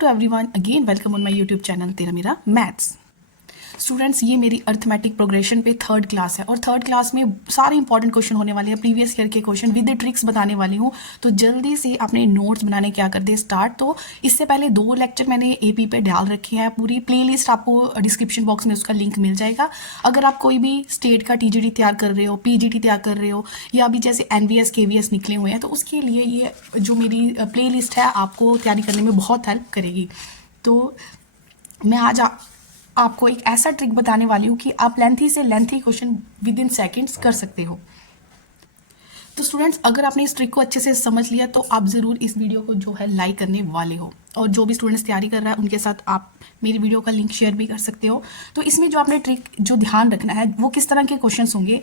to everyone, again welcome on my YouTube channel तेरा मेरा maths. Students, ये मेरी अर्थमेटिक प्रोग्रेशन पे थर्ड क्लास है और थर्ड क्लास में सारे इंपॉर्टेंट क्वेश्चन होने वाले हैं, प्रीवियस ईयर के क्वेश्चन विद ट्रिक्स बताने वाली हूँ। तो जल्दी से अपने नोट्स बनाने क्या कर दे स्टार्ट। तो इससे पहले 2 लेक्चर मैंने एपी पे डाल रखे हैं, पूरी प्लेलिस्ट आपको डिस्क्रिप्शन बॉक्स में उसका लिंक मिल जाएगा। अगर आप कोई भी स्टेट का टीजीटी तैयार कर रहे हो, पीजीटी तैयार कर रहे हो, या अभी जैसे एनवीएस केवीएस निकले हुए हैं, तो उसके लिए ये जो मेरी प्लेलिस्ट है आपको तैयारी करने में बहुत हेल्प करेगी। तो मैं आज आपको एक ऐसा ट्रिक बताने वाली हूँ कि आप लेंथी से lengthy question with in seconds कर सकते हो। तो स्टूडेंट्स, अगर आपने इस ट्रिक को अच्छे से समझ लिया तो आप ज़रूर इस वीडियो को जो है लाइक करने वाले हो, और जो भी स्टूडेंट्स तैयारी कर रहा है उनके साथ आप मेरी वीडियो का लिंक शेयर भी कर सकते हो। तो इसमें जो आपने ट्रिक जो ध्यान रखना है वो किस तरह के क्वेश्चन होंगे।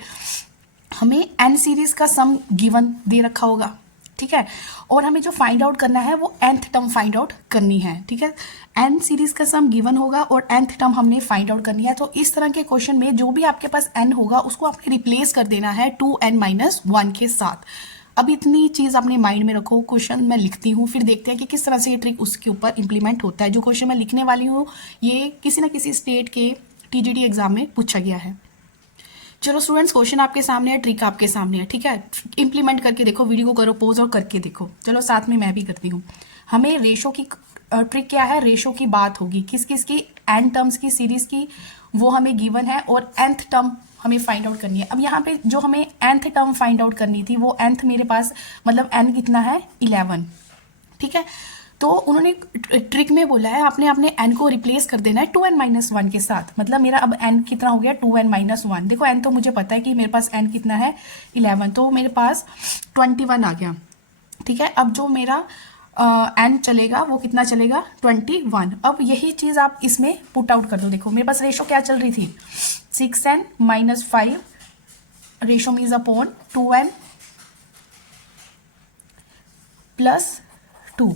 हमें एन सीरीज का सम गिवन दे रखा होगा, ठीक है, और हमें जो फाइंड आउट करना है वो nth टर्म फाइंड आउट करनी है, ठीक है। n सीरीज का सम गिवन होगा और nth टर्म हमने फाइंड आउट करनी है। तो इस तरह के क्वेश्चन में जो भी आपके पास n होगा उसको आपने रिप्लेस कर देना है 2n-1 के साथ। अब इतनी चीज़ अपने माइंड में रखो। क्वेश्चन मैं लिखती हूँ, फिर देखते हैं कि किस तरह से ये ट्रिक उसके ऊपर इंप्लीमेंट होता है। जो क्वेश्चन मैं लिखने वाली हूँ ये किसी न किसी स्टेट के टीजीटी एग्जाम में पूछा गया है। चलो स्टूडेंट्स, क्वेश्चन आपके सामने है, ट्रिक आपके सामने है, ठीक है। इंप्लीमेंट करके देखो, वीडियो को करो पॉज और करके देखो। चलो साथ में मैं भी करती हूँ। हमें रेशो की ट्रिक क्या है, रेशो की बात होगी किस किस की, एन टर्म्स की सीरीज की, वो हमें गिवन है और nth टर्म हमें फाइंड आउट करनी है। अब यहाँ पे जो हमें nth टर्म फाइंड आउट करनी थी वो nth मेरे पास मतलब n कितना है 11, ठीक है। तो उन्होंने ट्रिक में बोला है आपने अपने n को रिप्लेस कर देना है 2n-1 के साथ। मतलब मेरा अब n कितना हो गया 2n-1। देखो n तो मुझे पता है कि मेरे पास n कितना है 11, तो मेरे पास 21 आ गया, ठीक है। अब जो मेरा n चलेगा वो कितना चलेगा 21। अब यही चीज़ आप इसमें पुट आउट कर दो। देखो मेरे पास रेशो क्या चल रही थी 6n-5 ratio means upon 2n + 2।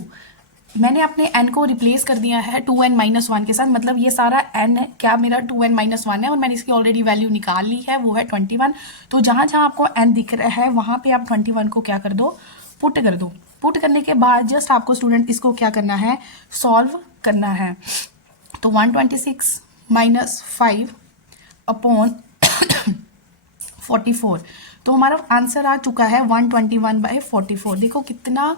मैंने अपने n को रिप्लेस कर दिया है 2n-1 के साथ। मतलब ये सारा n है क्या मेरा 2n-1 है, और मैंने इसकी ऑलरेडी वैल्यू निकाल ली है, वो है 21। तो जहाँ जहाँ आपको n दिख रहा है वहाँ पे आप 21 को क्या कर दो, पुट कर दो। पुट करने के बाद जस्ट आपको स्टूडेंट इसको क्या करना है, सॉल्व करना है। तो 126 - 5 अपॉन 44, तो हमारा आंसर आ चुका है 121/44। देखो कितना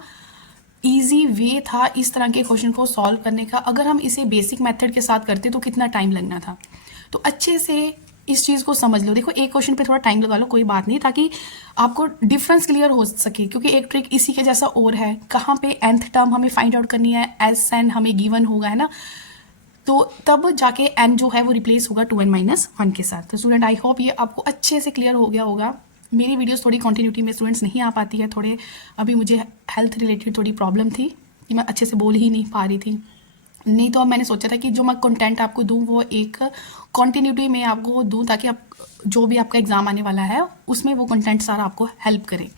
ईजी वे था इस तरह के क्वेश्चन को सॉल्व करने का। अगर हम इसे बेसिक मेथड के साथ करते तो कितना टाइम लगना था। तो अच्छे से इस चीज़ को समझ लो। देखो एक क्वेश्चन पे थोड़ा टाइम लगा लो, कोई बात नहीं, ताकि आपको डिफरेंस क्लियर हो सके, क्योंकि एक ट्रिक इसी के जैसा और है। कहाँ पे nth टर्म हमें फाइंड आउट करनी है, Sn हमें गिवन होगा, है ना, तो तब जाके n जो है वो रिप्लेस होगा 2n-1 के साथ। तो स्टूडेंट आई होप ये आपको अच्छे से क्लियर हो गया होगा। मेरी वीडियोस थोड़ी कंटिन्यूटी में स्टूडेंट्स नहीं आ पाती है, थोड़े अभी मुझे हेल्थ रिलेटेड थोड़ी प्रॉब्लम थी कि मैं अच्छे से बोल ही नहीं पा रही थी। नहीं तो अब मैंने सोचा था कि जो मैं कंटेंट आपको दूं वो एक कंटिन्यूटी में आपको दूं, ताकि आप जो भी आपका एग्ज़ाम आने वाला है उसमें वो कंटेंट सारा आपको हेल्प करे।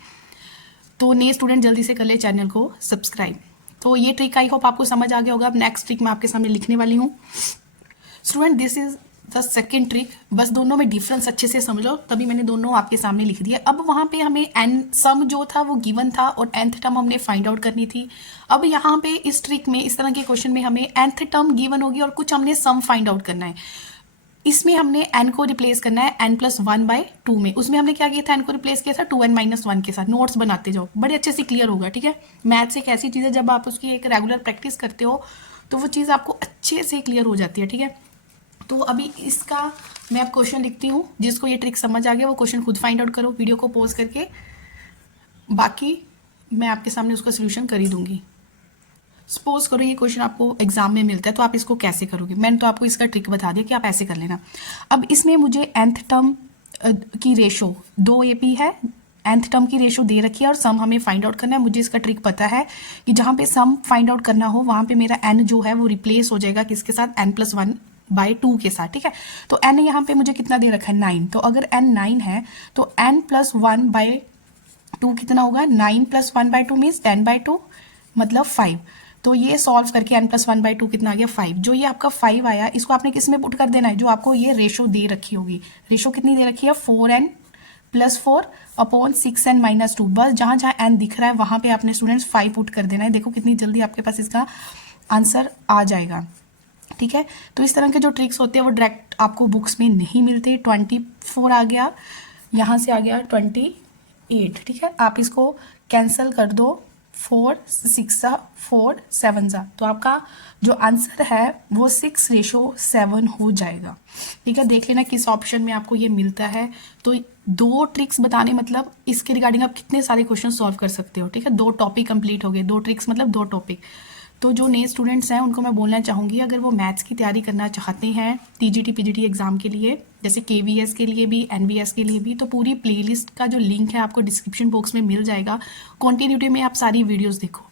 तो नए स्टूडेंट जल्दी से कर ले चैनल को सब्सक्राइब। तो ये ट्रिक आई होप आपको समझ आ गया होगा। अब नेक्स्ट ट्रिक मैं आपके सामने लिखने वाली हूँ। Student, this is the second trick. बस दोनों में डिफरेंस अच्छे से समझ लो, तभी मैंने दोनों आपके सामने लिख दिया। अब वहाँ पे हमें n सम जो था वो गिवन था और nth टर्म हमने फाइंड आउट करनी थी। अब यहाँ पे इस ट्रिक में, इस तरह के क्वेश्चन में हमें nth टर्म गिवन होगी और कुछ हमने सम फाइंड आउट करना है। इसमें हमने n को रिप्लेस करना है n+1/2 में। उसमें हमने क्या किया था, n को रिप्लेस किया था 2n-1 के साथ। नोट्स बनाते जाओ, बड़े अच्छे से क्लियर होगा, ठीक है। मैथ्स एक ऐसी चीज़ है जब आप उसकी एक रेगुलर प्रैक्टिस करते हो तो वो चीज़ आपको अच्छे से क्लियर हो जाती है, ठीक है। तो अभी इसका मैं अब क्वेश्चन लिखती हूँ। जिसको ये ट्रिक समझ आ गया वो क्वेश्चन खुद फाइंड आउट करो वीडियो को पॉज करके, बाकी मैं आपके सामने उसका सोल्यूशन कर ही दूंगी। सपोज करो ये क्वेश्चन आपको एग्जाम में मिलता है, तो आप इसको कैसे करोगे। मैंने तो आपको इसका ट्रिक बता दिया कि आप ऐसे कर लेना। अब इसमें मुझे nth टर्म की रेशो 2 AP है, nth टर्म की रेशो दे रखी है और सम हमें फाइंड आउट करना है। मुझे इसका ट्रिक पता है कि जहाँ पे सम फाइंड आउट करना हो वहाँ पे मेरा n जो है वो रिप्लेस हो जाएगा किसके साथ, n+1/2 के साथ, ठीक है। तो n यहाँ पे मुझे कितना दे रखा है 9। तो अगर n 9 है तो n+1/2 कितना होगा, 9 + 1/2 मीन्स 10/2 मतलब 5। तो ये सॉल्व करके n+1/2 कितना आ गया 5। जो ये आपका 5 आया इसको आपने किस में पुट कर देना है, जो आपको ये रेशो दे रखी होगी। रेशो कितनी दे रखी है 4n+4 अपॉन 6n-2। बस जहाँ जहाँ n दिख रहा है वहाँ पे आपने स्टूडेंट्स 5 पुट कर देना है। देखो कितनी जल्दी आपके पास इसका आंसर आ जाएगा। ठीक है, तो इस तरह के जो ट्रिक्स होते हैं वो डायरेक्ट आपको बुक्स में नहीं मिलते। 24 आ गया, यहाँ से आ गया 28। ठीक है, आप इसको कैंसिल कर दो, 4 6 4 7 तो आपका जो आंसर है वो 6:7 हो जाएगा। ठीक है, देख लेना किस ऑप्शन में आपको ये मिलता है। तो 2 ट्रिक्स बताने मतलब इसके रिगार्डिंग आप कितने सारे क्वेश्चन सॉल्व कर सकते हो। ठीक है, 2 टॉपिक कंप्लीट हो गए, 2 ट्रिक्स मतलब 2 टॉपिक। तो जो नए स्टूडेंट्स हैं उनको मैं बोलना चाहूँगी, अगर वो मैथ्स की तैयारी करना चाहते हैं टीजीटी पीजीटी एग्ज़ाम के लिए, जैसे केवीएस के लिए भी, एनबीएस के लिए भी, तो पूरी प्लेलिस्ट का जो लिंक है आपको डिस्क्रिप्शन बॉक्स में मिल जाएगा। कंटिन्यूटी में आप सारी वीडियोस देखो।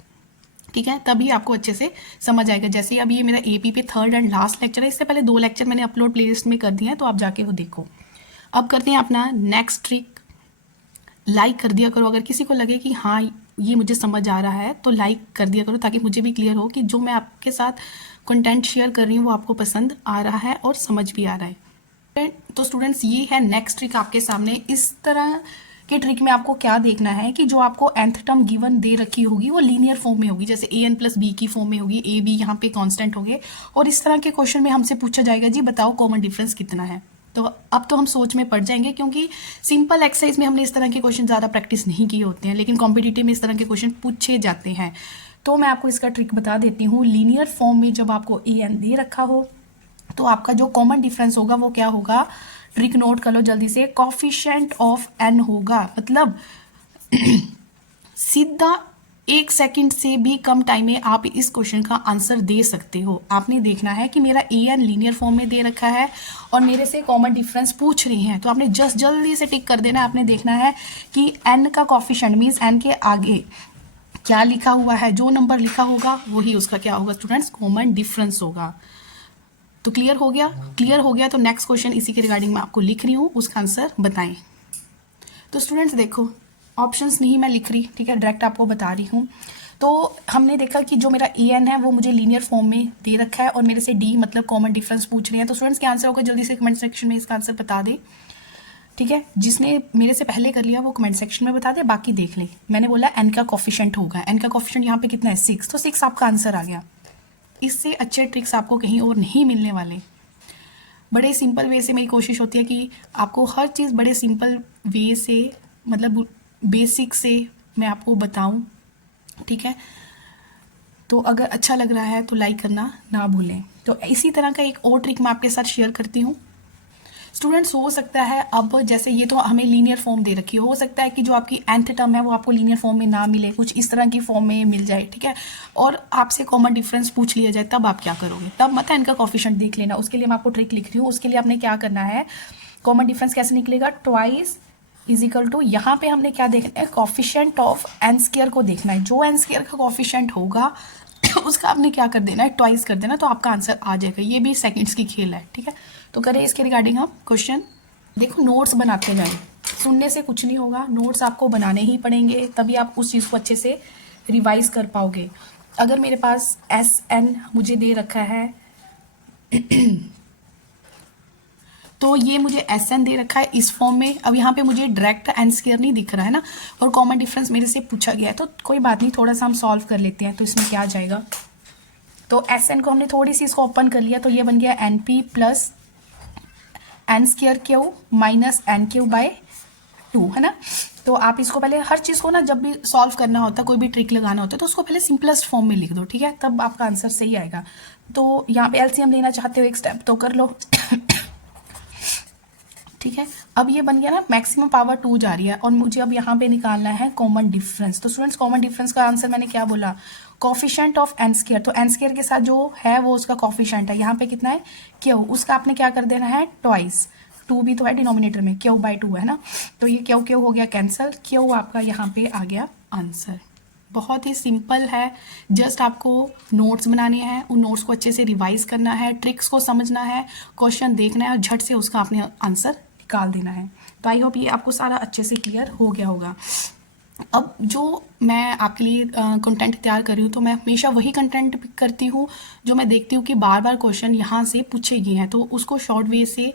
ठीक है, तभी आपको अच्छे से समझ आएगा। जैसे अब ये मेरा एपी पे 3rd एंड लास्ट लेक्चर है, इससे पहले 2 लेक्चर मैंने अपलोड प्लेलिस्ट में कर दिए हैं, तो आप जाके वो देखो। अब करते हैं अपना नेक्स्ट ट्रिक। लाइक कर दिया करो, अगर किसी को लगे कि हाँ ये मुझे समझ आ रहा है तो लाइक कर दिया करो, ताकि मुझे भी क्लियर हो कि जो मैं आपके साथ कंटेंट शेयर कर रही हूँ वो आपको पसंद आ रहा है और समझ भी आ रहा है। तो स्टूडेंट्स, ये है नेक्स्ट ट्रिक आपके सामने। इस तरह के ट्रिक में आपको क्या देखना है कि जो आपको nth टर्म गिवन दे रखी होगी वो लीनियर फॉर्म में होगी, जैसे an + b की फॉर्म में होगी, a b यहाँ पे कांस्टेंट होंगे, और इस तरह के क्वेश्चन में हमसे पूछा जाएगा जी बताओ कॉमन डिफरेंस कितना है। तो अब तो हम सोच में पड़ जाएंगे, क्योंकि सिंपल एक्सरसाइज में हमने इस तरह के क्वेश्चन ज़्यादा प्रैक्टिस नहीं किए होते हैं, लेकिन कॉम्पिटिटिव में इस तरह के क्वेश्चन पूछे जाते हैं। तो मैं आपको इसका ट्रिक बता देती हूँ। लीनियर फॉर्म में जब आपको an दे रखा हो तो आपका जो कॉमन डिफरेंस होगा वो क्या होगा, ट्रिक नोट कर लो जल्दी से, कोफिशिएंट ऑफ n होगा। मतलब सीधा 1 सेकंड से भी कम टाइम में आप इस क्वेश्चन का आंसर दे सकते हो। आपने देखना है कि मेरा an लीनियर फॉर्म में दे रखा है और मेरे से कॉमन डिफरेंस पूछ रही हैं, तो आपने जस्ट जल्दी से टिक कर देना है। आपने देखना है कि n का कोफिशिएंट मीन्स n के आगे क्या लिखा हुआ है, जो नंबर लिखा होगा वही उसका क्या होगा स्टूडेंट्स, कॉमन डिफरेंस होगा। तो क्लियर हो गया? क्लियर हो गया तो नेक्स्ट क्वेश्चन इसी के रिगार्डिंग मैं आपको लिख रही हूँ, उसका आंसर बताएं। तो स्टूडेंट्स देखो, ऑप्शंस नहीं मैं लिख रही, ठीक है, डायरेक्ट आपको बता रही हूँ। तो हमने देखा कि जो मेरा an है वो मुझे लीनियर फॉर्म में दे रखा है और मेरे से d मतलब कॉमन डिफरेंस पूछ रही है। तो स्टूडेंट्स क्या आंसर होगा, जल्दी से कमेंट सेक्शन में इसका आंसर बता दे। ठीक है, जिसने मेरे से पहले कर लिया वो कमेंट सेक्शन में बता दे, बाकी देख ले। मैंने बोला n का कोफिशिएंट होगा, n का कोफिशिएंट यहाँ पे कितना है 6, तो 6 आपका आंसर आ गया। इससे अच्छे ट्रिक्स आपको कहीं और नहीं मिलने वाले। बड़े सिंपल वे से मेरी कोशिश होती है कि आपको हर चीज़ बड़े सिंपल वे से, मतलब बेसिक से मैं आपको बताऊं। ठीक है, तो अगर अच्छा लग रहा है तो लाइक करना ना भूलें। तो इसी तरह का एक और ट्रिक मैं आपके साथ शेयर करती हूँ। स्टूडेंट्स, हो सकता है अब जैसे ये तो हमें लीनियर फॉर्म दे रखी हो सकता है कि जो आपकी nth टर्म है वो आपको लीनियर फॉर्म में ना मिले, कुछ इस तरह की फॉर्म में मिल जाए। ठीक है, और आपसे कॉमन डिफरेंस पूछ लिया जाए, तब आप क्या करोगे? तब मत इनका कोफिशिएंट देख लेना। उसके लिए मैं आपको ट्रिक लिख रही हूँ। उसके लिए आपने क्या करना है, कॉमन डिफरेंस कैसे निकलेगा, ट्वाइस इजिकल टू, यहाँ पे हमने क्या देखना है, कोफिशिएंट ऑफ n² को देखना है। जो n² का कोफिशिएंट होगा उसका आपने क्या कर देना है, ट्वाइस कर देना, तो आपका आंसर आ जाएगा। ये भी सेकंड्स की खेल है। ठीक है, तो करें इसके रिगार्डिंग हम क्वेश्चन। देखो, नोट्स बनाते जाएं, सुनने से कुछ नहीं होगा, नोट्स आपको बनाने ही पड़ेंगे, तभी आप उस चीज़ को अच्छे से रिवाइज कर पाओगे। अगर मेरे पास SN मुझे दे रखा है तो ये मुझे SN दे रखा है इस फॉर्म में। अब यहाँ पे मुझे डायरेक्ट n² नहीं दिख रहा है ना, और कॉमन डिफरेंस मेरे से पूछा गया है, तो कोई बात नहीं, थोड़ा सा हम सॉल्व कर लेते हैं। तो इसमें क्या आ जाएगा, तो SN को हमने थोड़ी सी इसको ओपन कर लिया, तो ये बन गया NP + n² माइनस n³/2, है ना। तो आप इसको पहले हर चीज़ को ना, जब भी सॉल्व करना होता है, कोई भी ट्रिक लगाना होता है, तो उसको पहले सिंपलेस्ट फॉर्म में लिख दो। ठीक है, तब आपका आंसर सही आएगा। तो यहाँ पे LCM लेना चाहते हो एक स्टेप तो कर लो ठीक है, अब ये बन गया ना, मैक्सिमम पावर 2 जा रही है, और मुझे अब यहाँ पे निकालना है कॉमन डिफरेंस। तो स्टूडेंट्स, कॉमन डिफरेंस का आंसर मैंने क्या बोला, कोफिशिएंट ऑफ n²। तो n² के साथ जो है वो उसका कोफिशिएंट है, यहाँ पे कितना है Q, उसका आपने क्या कर देना है ट्वाइस, 2 भी तो है डिनोमिनेटर में, Q/2 है ना, तो ये Q हो गया कैंसिल, Q आपका यहाँ पे आ गया आंसर। बहुत ही सिंपल है, जस्ट आपको नोट्स बनाने हैं, उन नोट्स को अच्छे से रिवाइज करना है, ट्रिक्स को समझना है, क्वेश्चन देखना है और झट से उसका आपने आंसर निकाल देना है। तो आई होप ये आपको सारा अच्छे से क्लियर हो गया होगा। अब जो मैं आपके लिए कंटेंट तैयार कर रही हूँ, तो मैं हमेशा वही कंटेंट पिक करती हूँ जो मैं देखती हूँ कि बार बार क्वेश्चन यहाँ से पूछे गए हैं, तो उसको शॉर्ट वे से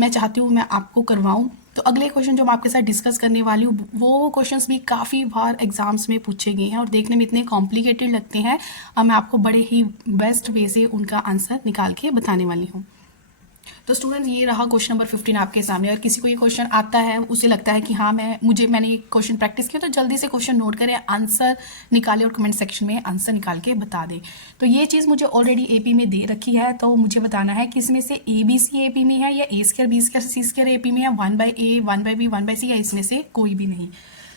मैं चाहती हूँ मैं आपको करवाऊँ। तो अगले क्वेश्चन जो मैं आपके साथ डिस्कस करने वाली हूँ वो क्वेश्चंस भी काफ़ी बार एग्जाम्स में पूछे गए हैं और देखने में इतने कॉम्प्लिकेटेड लगते हैं, और मैं आपको बड़े ही बेस्ट वे से उनका आंसर निकाल के बताने वाली हूँ। तो स्टूडेंट्स ये रहा क्वेश्चन नंबर 15 आपके सामने। और किसी को ये क्वेश्चन आता है, उसे लगता है कि हाँ मैंने ये क्वेश्चन प्रैक्टिस किया, तो जल्दी से क्वेश्चन नोट करें, आंसर निकालें और कमेंट सेक्शन में आंसर निकाल के बता दें। तो ये चीज़ मुझे ऑलरेडी एपी में दे रखी है, तो मुझे बताना है कि इसमें से ए बी सी एपी में है या ए स्क्वायर बी स्क्वायर सी स्क्वायर एपी में है, 1/a 1/b 1/c या इसमें से कोई भी नहीं।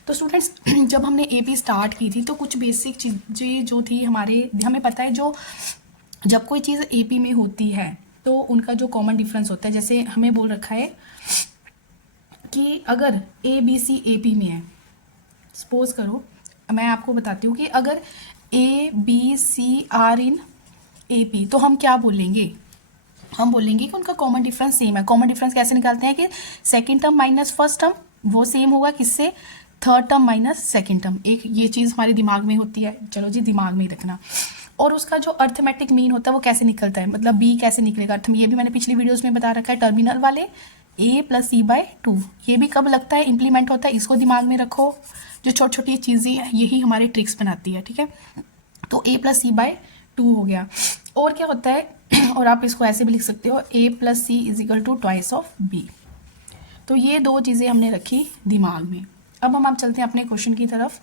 तो स्टूडेंट्स जब हमने एपी स्टार्ट की थी तो कुछ बेसिक चीज़ें जो थी हमें पता है, जो जब कोई चीज़ एपी में होती है तो उनका जो कॉमन डिफरेंस होता है, जैसे हमें बोल रखा है कि अगर A B C A P में है, सपोज करो मैं आपको बताती हूँ कि अगर A B C are in A P, तो हम क्या बोलेंगे, हम बोलेंगे कि उनका कॉमन डिफरेंस सेम है। कॉमन डिफरेंस कैसे निकालते हैं कि second term minus first term वो सेम होगा किससे, third term minus second term. एक ये चीज़ हमारे दिमाग में होती है, चलो जी दिमाग में ही रखना। और उसका जो अर्थमेटिक मीन होता है वो कैसे निकलता है, मतलब बी कैसे निकलेगा अर्थ में, ये भी मैंने पिछली वीडियोस में बता रखा है। टर्मिनल वाले a + c/2, ये भी कब लगता है, इंप्लीमेंट होता है, इसको दिमाग में रखो। जो छोटी छोटी चीज़ें हैं यही हमारे ट्रिक्स बनाती है, ठीक है। तो a + c/2 हो गया। और क्या होता है और आप इसको ऐसे भी लिख सकते हो, a + c = 2 of b। तो ये दो चीज़ें हमने रखी दिमाग में। अब हम चलते हैं अपने क्वेश्चन की तरफ।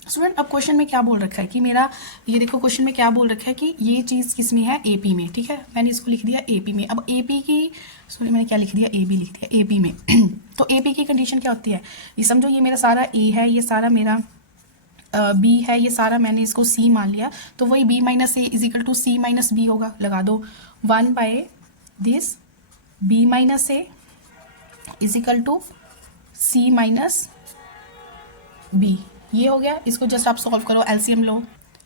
स्टूडेंट अब क्वेश्चन में क्या बोल रखा है कि मेरा, ये देखो क्वेश्चन में क्या बोल रखा है कि ये चीज़ किस में है, एपी में, ठीक है। मैंने इसको लिख दिया एपी में। अब एपी की, सॉरी मैंने क्या लिख दिया, एबी लिख दिया, एपी में। तो एपी की कंडीशन क्या होती है, ये समझो ये मेरा सारा ए है, ये सारा मेरा बी है, ये सारा मैंने इसको सी मान लिया, तो वही b - a = c - b होगा। लगा दो 1/this b - a = c - b, ये हो गया। इसको जस्ट आप सॉल्व करो, एलसीएम लो।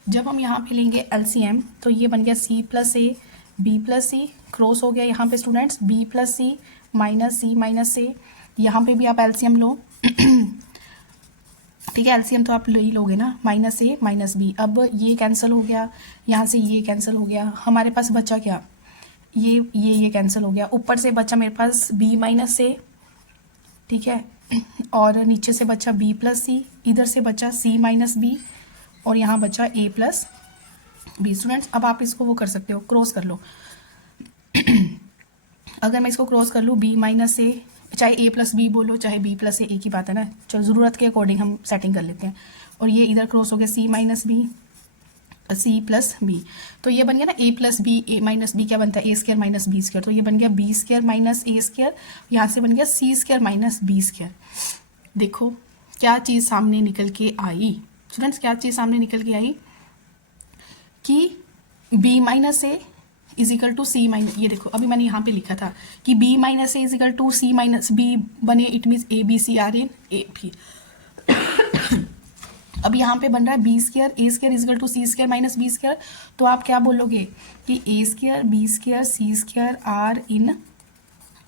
जब हम यहाँ पे लेंगे एलसीएम तो ये बन गया c + a b + c, cross हो गया यहाँ पे students b + c - c - a। यहाँ पे भी आप एलसीएम लो ठीक है, एलसीएम तो आप ले ही लोगे ना, -a - b। अब ये कैंसिल हो गया, यहाँ से ये कैंसिल हो गया, हमारे पास बचा क्या, ये कैंसिल हो गया। ऊपर से बचा मेरे पास b - a, ठीक है, और नीचे से बचा b + c, इधर से बचा c - b, और यहाँ बचा a + b। स्टूडेंट्स अब आप इसको वो कर सकते हो, क्रॉस कर लो। अगर मैं इसको क्रॉस कर लूँ b - a, चाहे a + b बोलो चाहे b + a, एक ही बात है ना। चलो ज़रूरत के अकॉर्डिंग हम सेटिंग कर लेते हैं। और ये इधर क्रॉस हो गया c - b c + b, तो ये बन गया ना a + b, a - b क्या बनता है, a² - b², तो ये बन गया b² - a², यहाँ से बन गया c² - b²। देखो क्या चीज़ सामने निकल के आई स्टूडेंट्स, क्या चीज़ सामने निकल के आई कि b - a = c - ये देखो अभी मैंने यहाँ पे लिखा था कि b - a = c - b बने, it means a b c are in AP। अब यहाँ पे बन रहा है b² a² = c² - b², तो आप क्या बोलोगे कि a² b² c² are in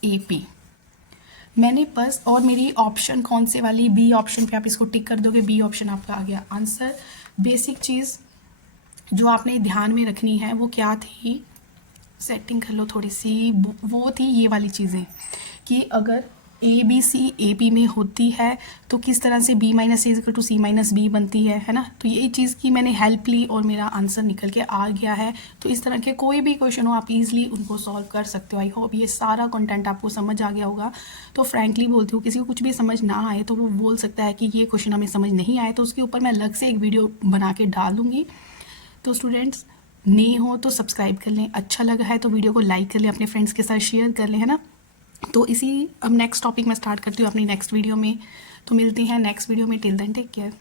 AP। मैंने बस, और मेरी ऑप्शन कौन से वाली, बी ऑप्शन पे आप इसको टिक कर दोगे, बी ऑप्शन आपका आ गया आंसर। बेसिक चीज़ जो आपने ध्यान में रखनी है वो क्या थी, सेटिंग कर लो थोड़ी सी, वो थी ये वाली चीज़ें कि अगर A B C A P में होती है तो किस तरह से b - a = c - b बनती है ना। तो ये चीज़ की मैंने हेल्प ली और मेरा आंसर निकल के आ गया है। तो इस तरह के कोई भी क्वेश्चन हो आप इजीली उनको सॉल्व कर सकते हो। आई होप ये सारा कंटेंट आपको समझ आ गया होगा। तो फ्रैंकली बोलती हूँ, किसी को कुछ भी समझ ना आए तो वो बोल सकता है कि ये क्वेश्चन हमें समझ नहीं आए, तो उसके ऊपर मैं अलग से एक वीडियो बना के डाल दूँगी। तो स्टूडेंट्स नए हो तो सब्सक्राइब कर लें, अच्छा लगा है तो वीडियो को लाइक कर लें, अपने फ्रेंड्स के साथ शेयर कर लें, है ना। तो इसी अब नेक्स्ट टॉपिक मैं स्टार्ट करती हूँ अपनी नेक्स्ट वीडियो में। तो मिलते हैं नेक्स्ट वीडियो में, टिल देन टेक केयर।